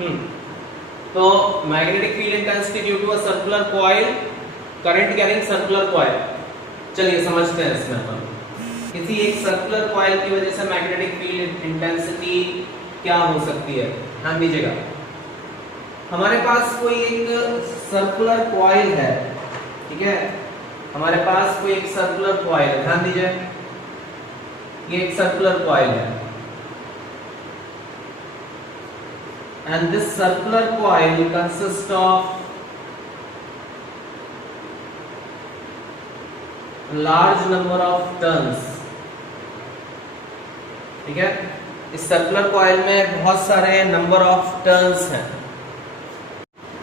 तो magnetic field intensity due to a circular coil, current carrying circular coil. चलिए समझते हैं इसमें अपन। किसी एक सर्कुलर कॉइल की वजह से मैग्नेटिक फील्ड इंटेंसिटी क्या हो सकती है, ध्यान दीजिएगा। हमारे पास कोई एक सर्कुलर कॉइल है, ठीक है, हमारे पास कोई एक सर्कुलर कॉइल है, ध्यान दीजिए, ये एक सर्कुलर कॉइल है and this circular coil consists of large number of turns, ठीक है। इस सर्कुलर कॉइल में बहुत सारे नंबर ऑफ टर्न्स हैं।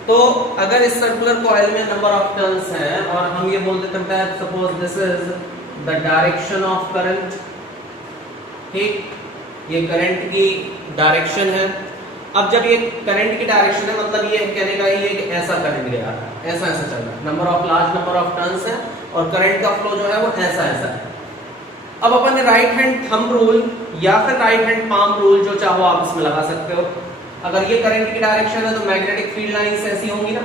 तो अगर इस सर्कुलर कॉइल में नंबर ऑफ टर्न्स हैं और हम ये बोल देते हैं suppose this is the direction of current, ठीक, ये करंट की डायरेक्शन है। अब जब ये करंट की डायरेक्शन है मतलब ये कहने का ये कि ऐसा करंट गया, ऐसा ऐसा चल रहा है, number of large number of turns है और करंट का फ्लो जो है वो ऐसा ऐसा है। अब अपन ने राइट हैंड थंब रूल या फिर राइट हैंड पाम रूल जो चाहो आप इसमें लगा सकते हो। अगर ये करंट की डायरेक्शन है तो मैग्नेटिक फील्ड लाइंस ऐसी होंगी ना,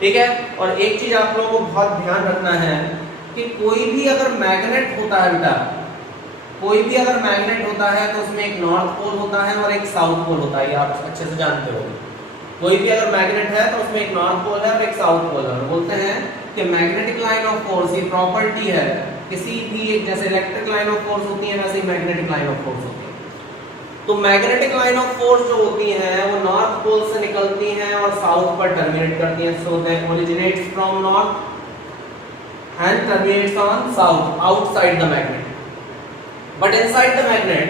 ठीक है। और एक चीज आप लोगों को बहुत ध्यान रखना है कि कोई भी अगर मैग्नेट होता है बेटा, कोई भी अगर मैग्नेट होता है तो उसमें एक नॉर्थ पोल होता है और एक साउथ पोल होता है, ये आप अच्छे से जानते हो। कोई भी अगर मैग्नेट है तो उसमें एक नॉर्थ पोल है और एक साउथ पोल है। बोलते हैं कि मैग्नेटिक लाइन ऑफ फोर्स ये प्रॉपर्टी है किसी भी एक, जैसे इलेक्ट्रिक लाइन ऑफ फोर्स होती है वैसे ही मैग्नेटिक लाइन ऑफ फोर्स होती है। तो मैग्नेटिक लाइन ऑफ फोर्स जो होती है वो नॉर्थ पोल से निकलती हैं और साउथ पर टर्मिनेट करती हैं। So they originates from north and terminates on south outside the magnet, but inside the magnet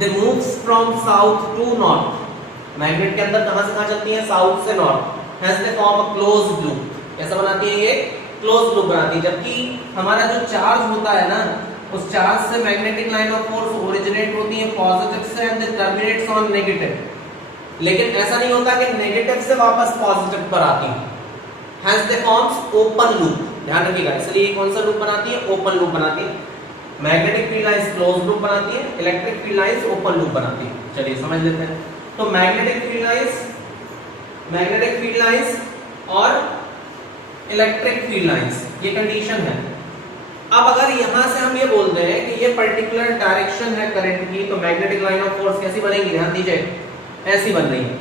they moves from south to north. Magnet के अंदर कहां से कहां चलती है, साउथ से north. Hence they form a closed loop. कैसा बनाती है ये, क्लोज्ड लूप बनाती है। जबकि हमारा जो चार्ज होता है ना, उस चार्ज से magnetic line of force originate होती है पॉजिटिव से and they terminates on negative. लेकिन ऐसा नहीं होता कि नेगेटिव से वापस पॉजिटिव पर आती है। Hence they forms open loop. ध्यान रखिएगा, इसलिए कौन सा लूप बनाती है, ओपन लूप बनाती है। Magnetic field lines closed loop बनाती है, electric field lines open loop बनाती है। चलिए समझ लेते हैं। तो मैग्नेटिक फील्ड लाइंस और इलेक्ट्रिक फील्ड लाइंस, ये कंडीशन है। अब अगर यहां से हम ये बोलते हैं कि ये पर्टिकुलर डायरेक्शन है करंट की, तो मैग्नेटिक लाइन ऑफ फोर्स कैसी बनेगी, ध्यान दीजिए, ऐसी बन रही है।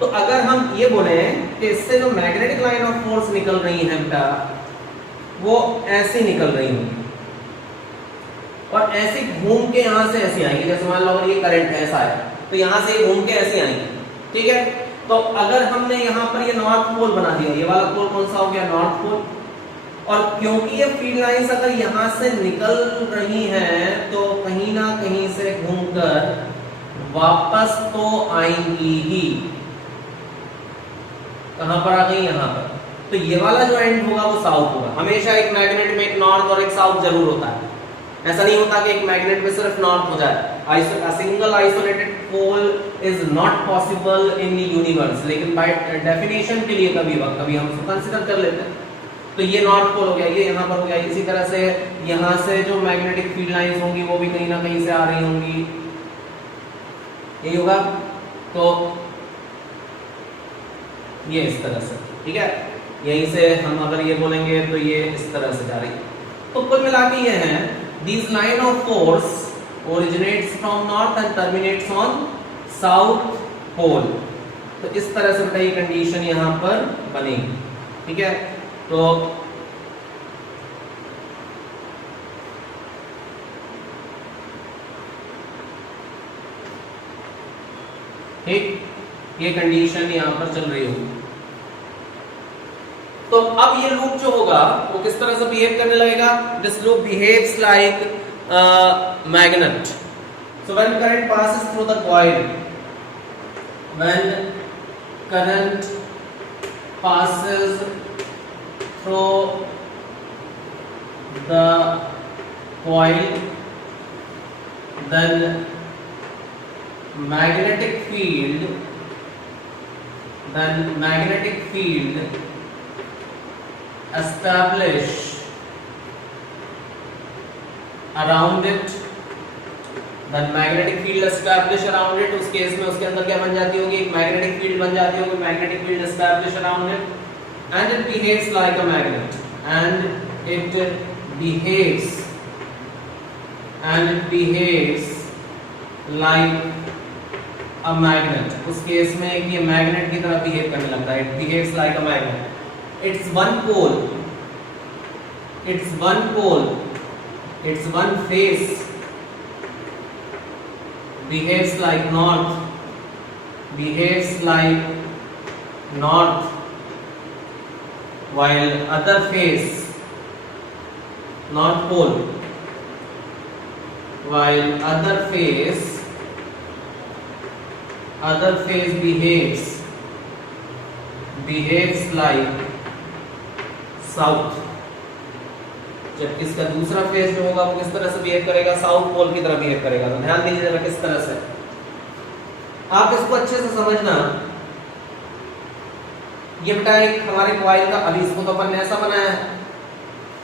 तो अगर हम ये बोले कि इससे जो मैग्नेटिक लाइन ऑफ फोर्स निकल रही है बेटा वो ऐसी निकल रही है और ऐसे घूम के यहां से ऐसी आएंगी। जैसे मान लो अगर ये करंट ऐसा है तो यहां से घूम के ऐसे आएंगी, ठीक है। तो अगर हमने यहां पर ये नॉर्थ पोल बना दिया, ये वाला पोल कौन सा हो गया, नॉर्थ पोल। और क्योंकि ये फील्ड लाइंस अगर यहां से निकल रही हैं तो कहीं ना कहीं से घूमकर वापस तो आएंगी ही। कहां पर आ गई, यहां पर। तो ये वाला जो एंड होगा वो साउथ होगा। हमेशा एक मैग्नेट में एक नॉर्थ और एक साउथ जरूर होता है। ऐसा नहीं होता कि एक मैग्नेट में सिर्फ नॉर्थ हो जाए। Single isolated pole is not possible in universe, लेकिन बाय डेफिनेशन के लिए कभी हम उसको कंसीडर कर लेते हैं। तो ये नॉर्थ पोल हो गया, ये यहाँ पर हो गया। इसी तरह से यहाँ से जो मैग्नेटिक फील्ड लाइंस होंगी वो भी कहीं ना कहीं से आ रही होंगी, यही होगा। तो ये इस तरह से, ठीक है। यहीं से हम अगर ये बोलेंगे तो ये इस तरह से जा रही है। तो कुल मिला के ये है This line of force originates from north and terminates on south pole। तो इस तरह से बेटा ये कंडीशन यहां पर बनेगी, ठीक है। तो ठीक, ये कंडीशन यहां पर चल रही होगी। तो अब ये लूप जो होगा वो किस तरह से बिहेव करने लगेगा, this loop behaves like magnet. So when current passes through the coil, when current passes through the coil then magnetic field establish around it then magnetic field establish around it, उस case में उसके अंदर क्या बन जाती होगी, एक magnetic field बन जाती होगी, magnetic field establish around it and it behaves like a magnet and it behaves like a magnet. उस केस में ये मैग्नेट की तरह बिहेव करने लगता है, it behaves like a magnet. It's one pole, its one face behaves like north, while other face, north pole, while other face behaves like south। जब इसका दूसरा फेस जो होगा वो किस तरह से बिहेव करेगा, साउथ पोल की तरह बिहेव करेगा। तो ध्यान दीजिए जरा किस तरह से, आप इसको अच्छे से समझना। ये बेटा एक हमारे कॉइल का, अभी इसको तो अपन ने ऐसा बनाया है,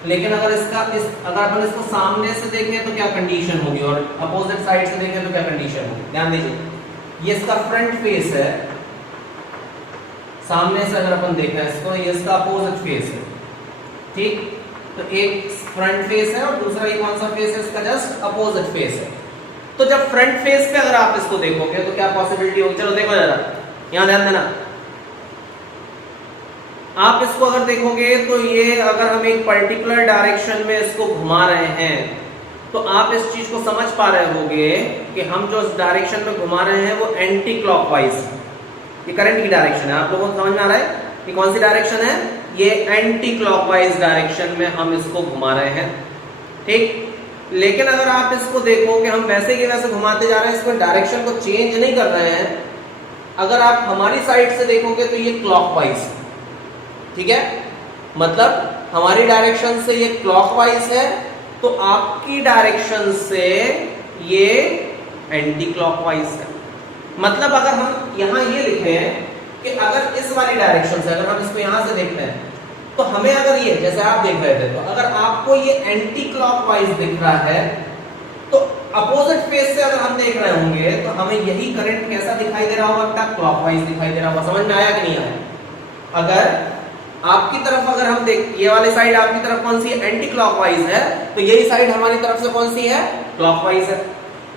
लेकिन अगर अगर अपन इसको सामने से देखें तो क्या कंडीशन होगी और अपोजिट साइड से देखें तो क्या कंडीशन होगी। ध्यान दीजिए, ये इसका फ्रंट फेस है, सामने से अगर अपन देखें इसको, ये इसका अपोजिट फेस है, ठीक। तो एक फ्रंट फेस है और दूसरा ये कौन सा फेस है, इसका जस्ट अपोजिट फेस है। तो जब फ्रंट फेस पे अगर आप इसको देखोगे तो क्या पॉसिबिलिटी होगी, चलो देखो जरा, यहां ध्यान देना। आप इसको अगर देखोगे तो ये अगर हम एक पर्टिकुलर डायरेक्शन में इसको घुमा रहे हैं तो आप इस चीज को समझ पा रहे होगे कि हम जो इस डायरेक्शन में घुमा रहे हैं वो एंटी क्लॉकवाइज है। ये करंट की डायरेक्शन है, आप लोगों को समझ में आ रहा है कि कौन सी डायरेक्शन है, ये एंटी क्लॉकवाइज डायरेक्शन में हम इसको घुमा रहे हैं, ठीक। लेकिन अगर आप इसको देखो कि हम वैसे की वैसे घुमाते जा रहे हैं, इसको डायरेक्शन को चेंज नहीं कर रहे हैं, अगर आप हमारी साइड से देखोगे तो ये क्लॉकवाइज, ठीक है, मतलब हमारी डायरेक्शन से ये क्लॉकवाइज है, तो आपकी डायरेक्शन से ये एंटी क्लॉकवाइज है। मतलब अगर हम यहां ये लिखे हैं कि अगर इस वाली डायरेक्शन से अगर हम इसको यहां से देखते हैं तो हमें अगर ये जैसे आप देख रहे थे, तो अगर आपको ये एंटी क्लॉकवाइज दिख रहा है तो अपोजिट फेस से अगर हम देख रहे होंगे तो हमें यही करंट कैसा दिखाई दे रहा होगा, क्लॉकवाइज दिखाई दे रहा होगा। समझ में आया कि नहीं आया? अगर आपकी तरफ अगर हम देख, ये वाली साइड आपकी तरफ कौन सी है, एंटी क्लॉकवाइज है, तो यही साइड हमारी तरफ से कौन सी है, क्लॉकवाइज है।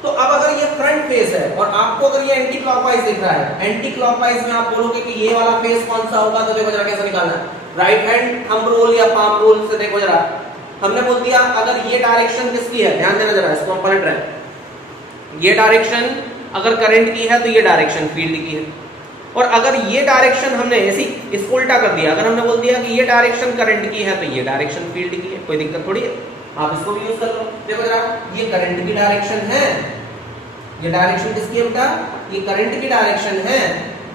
तो अब अगर ये फ्रंट फेस है और आपको अगर ये एंटी क्लॉकवाइज दिख रहा है, एंटी क्लॉकवाइज में आप बोलोगे कि ये वाला फेस कौन सा होगा, तो देखो जरा कैसे निकालना है, राइट हैंड थंब रूल या पाम रूल से देखो जरा। हमने बोल दिया अगर ये डायरेक्शन किसकी है, ध्यान देना जरा, इसको हम पलट रहे हैं। ये डायरेक्शन अगर करंट की है तो ये डायरेक्शन फील्ड की है, और अगर ये डायरेक्शन हमने ऐसी इसको उल्टा कर दिया, अगर हमने बोल दिया कि ये डायरेक्शन करंट की है तो ये डायरेक्शन फील्ड की है, कोई दिक्कत थोड़ी है, आप इसको भी यूज कर लो। देखो जरा, ये करंट की डायरेक्शन है, ये डायरेक्शन किसकी है बेटा, ये करंट की डायरेक्शन है,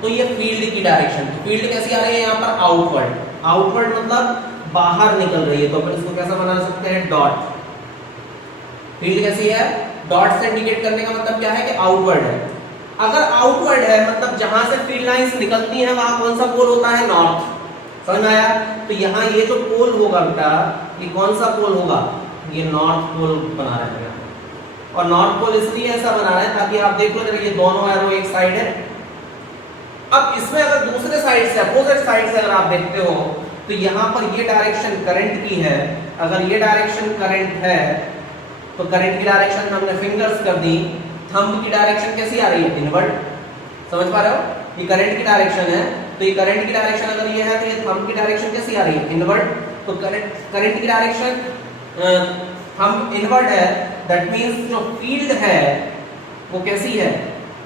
तो ये फील्ड की डायरेक्शन। फील्ड कैसी आ रही है यहाँ पर, आउटवर्ड। आउटवर्ड मतलब बाहर निकल रही है, तो अपन इसको कैसा बना सकते हैं, डॉट। फील्ड कैसी है, डॉट से इंडिकेट करने का मतलब क्या है कि आउटवर्ड है। अगर आउटवर्ड है मतलब जहां से फील्ड लाइंस निकलती हैं वहां कौन सा पोल होता है, नॉर्थ। समझ में आया? तो यहाँ ये जो पोल होगा बेटा, ये कौन सा पोल होगा, ये नॉर्थ पोल बना रहे हैं। और नॉर्थ पोल इसलिए ऐसा बना रहे हैं ताकि आप देख लो जरा, ये दोनों एरो एक साइड है। अब इसमें अगर दूसरे साइड से, अपोजिट साइड से अगर आप देखते हो तो यहाँ पर ये डायरेक्शन करंट की है। अगर ये डायरेक्शन करंट है तो करंट की डायरेक्शन हमने फिंगर्स कर दी, थंब की डायरेक्शन कैसी आ रही है, इनवर्ट। समझ पा रहे हो? ये करंट की डायरेक्शन है, तो ये करंट की डायरेक्शन अगर ये है तो ये थंब की डायरेक्शन कैसी आ रही है, इनवर्ट। तो करंट की डायरेक्शन थंब इनवर्ट है, दैट मींस जो फील्ड है वो कैसी है,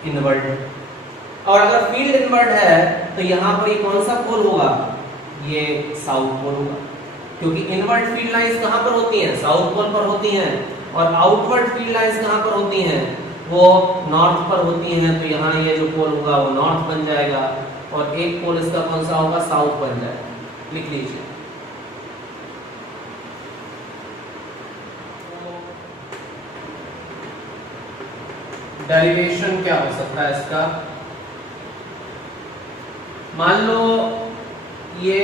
इनवर्ट। और अगर फील्ड इनवर्ट है तो यहाँ पर ये कौन सा पोल होगा, ये साउथ पोल होगा, क्योंकि इनवर्ट फील्ड लाइंस कहाँ पर होती हैं, साउथ पोल पर होती हैं, और आउटवर्ड फील्ड लाइंस कहाँ पर होती हैं, वो नॉर्थ पर होती हैं। तो यहाँ ये जो पोल होगा वो नॉर्थ बन जाएगा, और एक पोल इसका कौन सा होगा, साउथ बन जाएगा। लिख लीजिए। डेरिवेशन क्या हो सकता है इसका, मान लो ये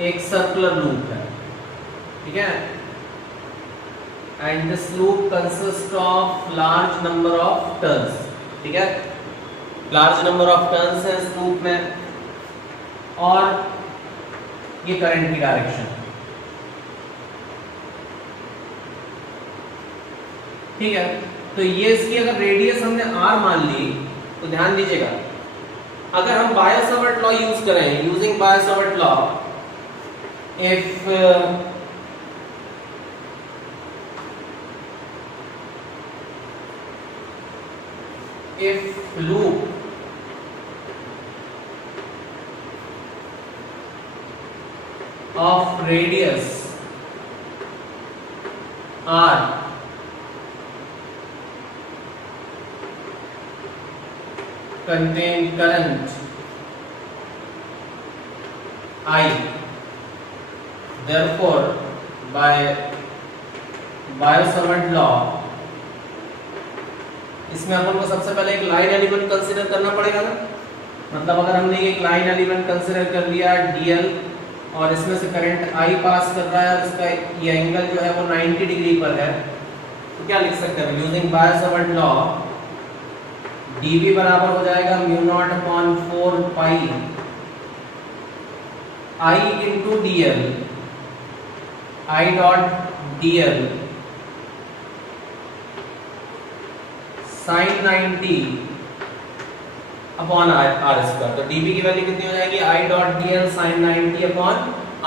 एक सर्कुलर लूप है, ठीक है। And this loop consist of large number of turns. ठीक है, लार्ज नंबर ऑफ टर्न्स है इस लूप में, और ये करंट की डायरेक्शन। ठीक है, तो ये इसकी अगर रेडियस हमने r मान ली तो ध्यान दीजिएगा, अगर हम बायो-सावर्ट लॉ यूज करें, using Biot-Savart law, if loop of radius r contain current I, therefore by Biot-Savart law इसमें अपन को सबसे पहले एक लाइन एलिमेंट कंसीडर करना पड़ेगा ना। मतलब अगर हमने एक लाइन एलिमेंट कंसीडर कर लिया dl और इसमें से करंट I पास कर रहा है और इसका ये एंगल जो है वो 90 डिग्री पर है, तो क्या लिख सकते हैं यूजिंग बायो-सावर्ट लॉ, dv बराबर हो जाएगा mu naught upon 4 pi I into dl, I dot dl sine 90 upon r square. तो dv की वैल्यू कितनी हो जाएगी, I dot dl sine 90 upon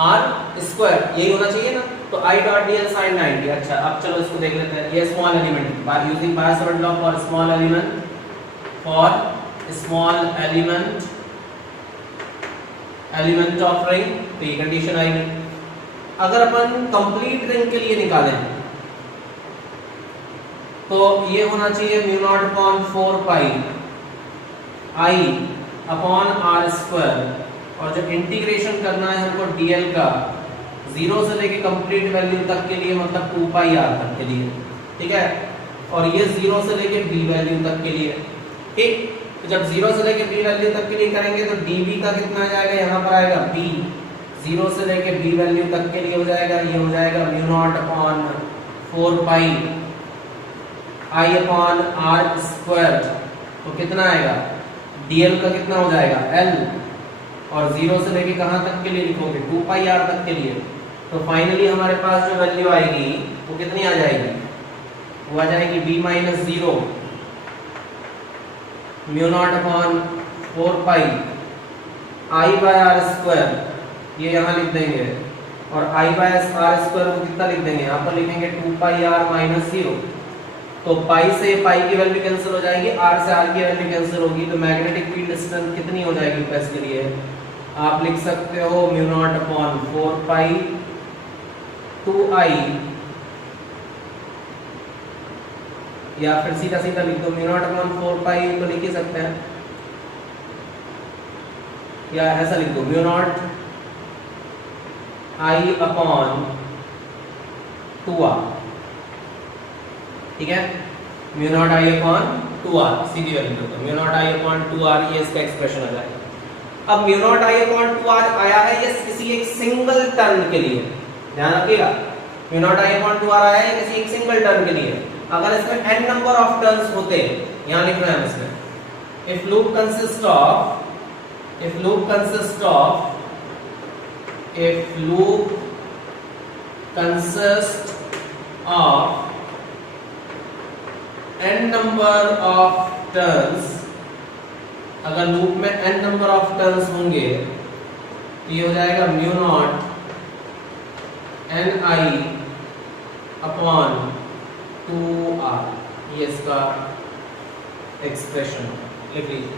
r square, यही होना चाहिए ना। तो I डॉट dl साइन 90। अच्छा, अब चलो इसको देख लेते हैं। ये small element, by using Biot-Savart law for small element, element of ring, तो ये कंडीशन आएगी। अगर अपन कंप्लीट रिंग के लिए निकालें तो ये होना चाहिए mu naught upon 4 pi I upon r square, और जो इंटीग्रेशन करना है हमको dl का 0 से लेके कंप्लीट वैल्यू तक के लिए, मतलब 2 पाई r तक के लिए। ठीक है, और ये 0 से लेके b वैल्यू तक के लिए। ठीक, तो जब 0 से लेके b वैल्यू तक के लिए करेंगे तो dv का कितना आ जाएगा, यहाँ पर आएगा b, 0 से लेके b वैल्यू तक के लिए हो जाएगा, ये हो जाएगा mu naught upon 4 pi I upon r square. तो कितना आएगा, dl का कितना हो जाएगा l, और 0 से लेके कहां तक के लिए लिखोगे, 2 पाई r तक के लिए। तो फाइनली हमारे पास जो वैल्यू आएगी वो कितनी आ जाएगी, वो आ जाएगी b minus 0 mu naught upon 4 pi I by r square, ये यहाँ लिख देंगे, और I बाय आर स्क्वायर को कितना लिख देंगे, यहाँ पर लिखेंगे 2 पाई r माइनस 0। तो पाई से पाई की वैल्यू कैंसिल हो जाएगी, r से r की वैल्यू कैंसिल होगी, तो मैग्नेटिक फील्ड स्ट्रेंथ कितनी हो जाएगी प्रेस के लिए, आप लिख सकते हो म्यू नॉट अपॉन 4 पाई 2I, या फिर सीधा सीधा लिख दो म्यू नॉट अपॉन 4 पाई, तो लिख ही सकते हैं, या ऐसा लिख दो mu naught I upon 2r। ठीक है, mu not I upon 2r, Sidhi value लिख दो mu naught I upon 2r, ये इसका एक्सप्रेशन आ जाएगा। अब mu naught I upon 2r आया है ये किसी एक सिंगल टर्न के लिए, ध्यान रखिएगा, mu naught I upon 2r आया है किसी एक सिंगल टर्न के लिए। अगर इसमें n नंबर ऑफ टर्न्स होते, यहां लिख रहे हैं इसमें, if loop consist of n number of turns, अगर लूप में n नंबर ऑफ टर्न्स होंगे तो ये हो जाएगा mu not ni upon 2r, ये इसका एक्सप्रेशन लिख लीजिए।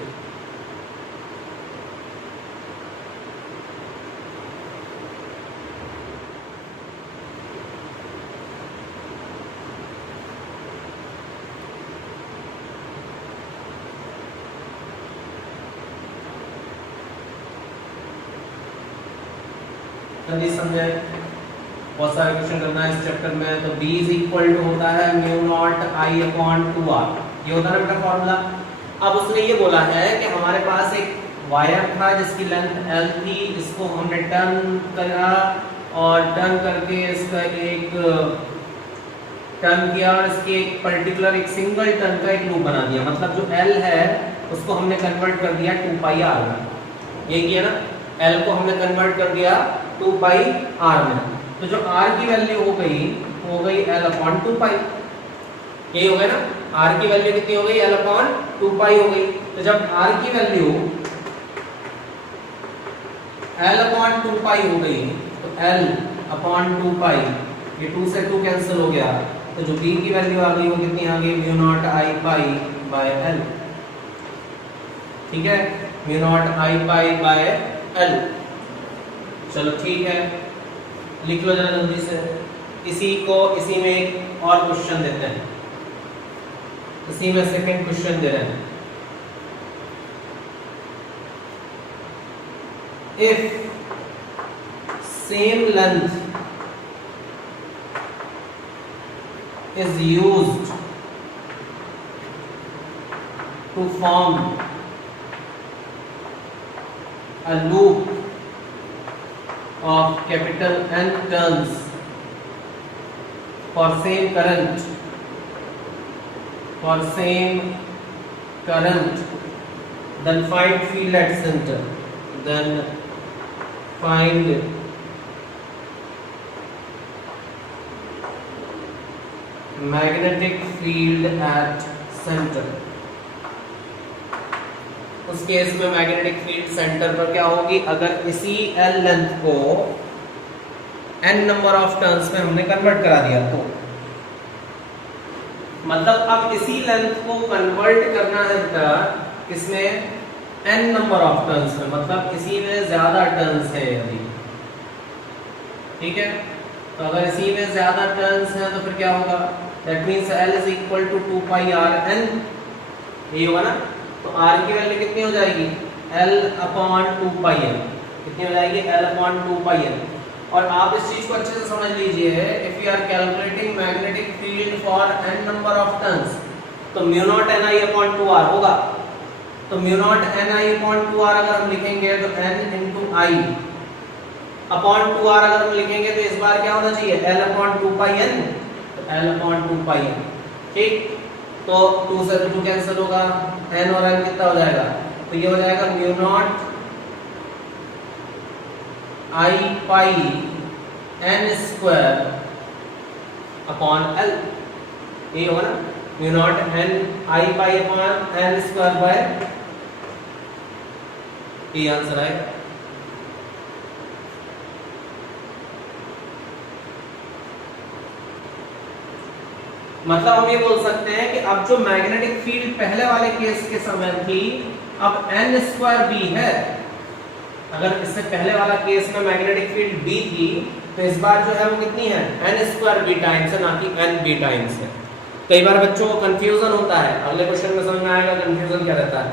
समझे, बहुत सारे क्वेश्चन करना है इस चैप्टर में। तो b इज इक्वल टू होता है mu not I upon 2r, ये होता है ना बेटा फॉर्मूला। अब उसने ये बोला है कि हमारे पास एक वायर था जिसकी लेंथ l थी, इसको हमने टर्न करा और टर्न करके इसका एक टर्न किया और इसके एक पर्टिकुलर एक सिंगल टर्न का एक लूप बना दिया, मतलब जो L है उसको हमने कन्वर्ट कर दिया 2 पाई r में, ये किया ना, L को हमने कन्वर्ट कर दिया 2 पाई r में, तो जो r की वैल्यू हो गई L अपॉन 2 पाई, यही हो गया ना, r की वैल्यू कितनी हो गई, L अपॉन 2 पाई हो गई। तो जब r की वैल्यू L अपॉन 2 पाई हो गई तो L अपॉन 2 पाई, ये 2 से 2 कैंसिल हो गया, तो जो b की वैल्यू आ गई वो कितनी आ गई, mu not I pi by L, ठीक है, mu not I pi by L। चलो ठीक है, लिख लो जरा जल्दी से। इसी में एक और क्वेश्चन देते हैं, इसी में सेकंड क्वेश्चन दे रहे हैं। If same length is used to form a loop of capital N turns for same current, then find field at center, then find magnetic field at centre. उस केस में magnetic field centre पर क्या होगी, अगर इसी L length को n number of turns में हमने कन्वर्ट करा दिया तो, मतलब अब इसी लेंथ को कन्वर्ट करना है बेटा किसमें, n नंबर ऑफ टर्न्स में, मतलब इसी में ज्यादा टर्न्स है अभी, ठीक है। तो अगर इसी में ज्यादा टर्न्स हैं तो फिर क्या होगा, that means L is equal to 2 pi r n, ये होगा ना, तो r की वैल्यू कितनी हो जाएगी, L अपॉन 2 पाई n, कितनी हो जाएगी, L अपॉन 2 पाई n। और आप इस चीज को अच्छे से समझ लीजिए, if you are calculating magnetic field for n number of turns, तो mu not n i upon 2 r होगा, तो mu not n i upon 2 r अगर हम लिखेंगे तो n into i upon 2 r अगर हम लिखेंगे तो इस बार क्या होना चाहिए, L अपॉन 2 पाई n, तो L अपॉन 2 पाई n, ठीक। तो 2 से 2 कैंसिल होगा, n और n कितना हो जाएगा, तो ये हो जाएगा mu not i pi n square upon L, ये होगा ना, mu naught n i pi upon n square by, ये आंसर आएगा। मतलब हम ये बोल सकते हैं कि अब जो मैग्नेटिक फील्ड पहले वाले केस के समय थी, अब n स्क्वायर b है। अगर इससे पहले वाला केस में मैग्नेटिक फील्ड b थी, तो इस बार जो है वो कितनी है, n स्क्वायर b टाइम्स है, ना कि n b टाइम्स है। कई बार बच्चों को कंफ्यूजन होता है, अगले क्वेश्चन में समझ में आएगा कंफ्यूजन क्या रहता है।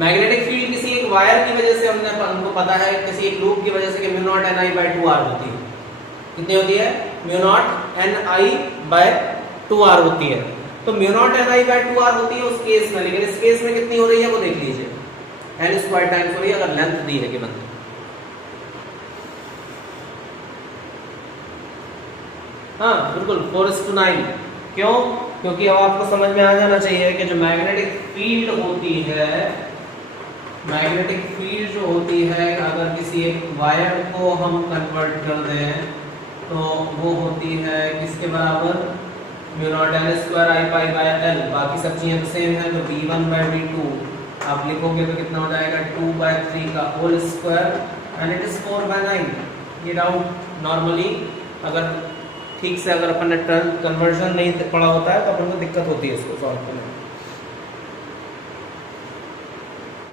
मैग्नेटिक फील्ड किसी एक वायर की वजह से हमको पता है, किसी एक लूप की वजह से कि mu not n i by 2 r होती है, कितनी होती है, mu not n i by 2 r होती है। तो mu not n i by 2 r होती है उस केस में, लेकिन इस केस में कितनी हो रही है वो देख लीजिए, n स्क्वायर टाइम्स हो रही है, अगर लेंथ दी है कि हाँ बिल्कुल 4:9। क्यों, क्योंकि अब आपको समझ में आ जाना चाहिए कि जो मैग्नेटिक फील्ड होती है, मैग्नेटिक फील्ड जो होती है, अगर किसी एक वायर को हम कन्वर्ट कर दें तो वो होती है किसके बराबर, mu naught n square i pi by L, बाकी सब चीजें सेम है, तो v1 बाय v2 आप लिखोगे तो कितना हो जाएगा, 2 बाय 3 का whole square and it is 4 by 9। ये डाउट नॉर्मली अगर ठीक से अगर अपन ने टर्न कन्वर्जन नहीं पढ़ा होता है तो अपन को दिक्कत होती है इसको सॉल्व करने में।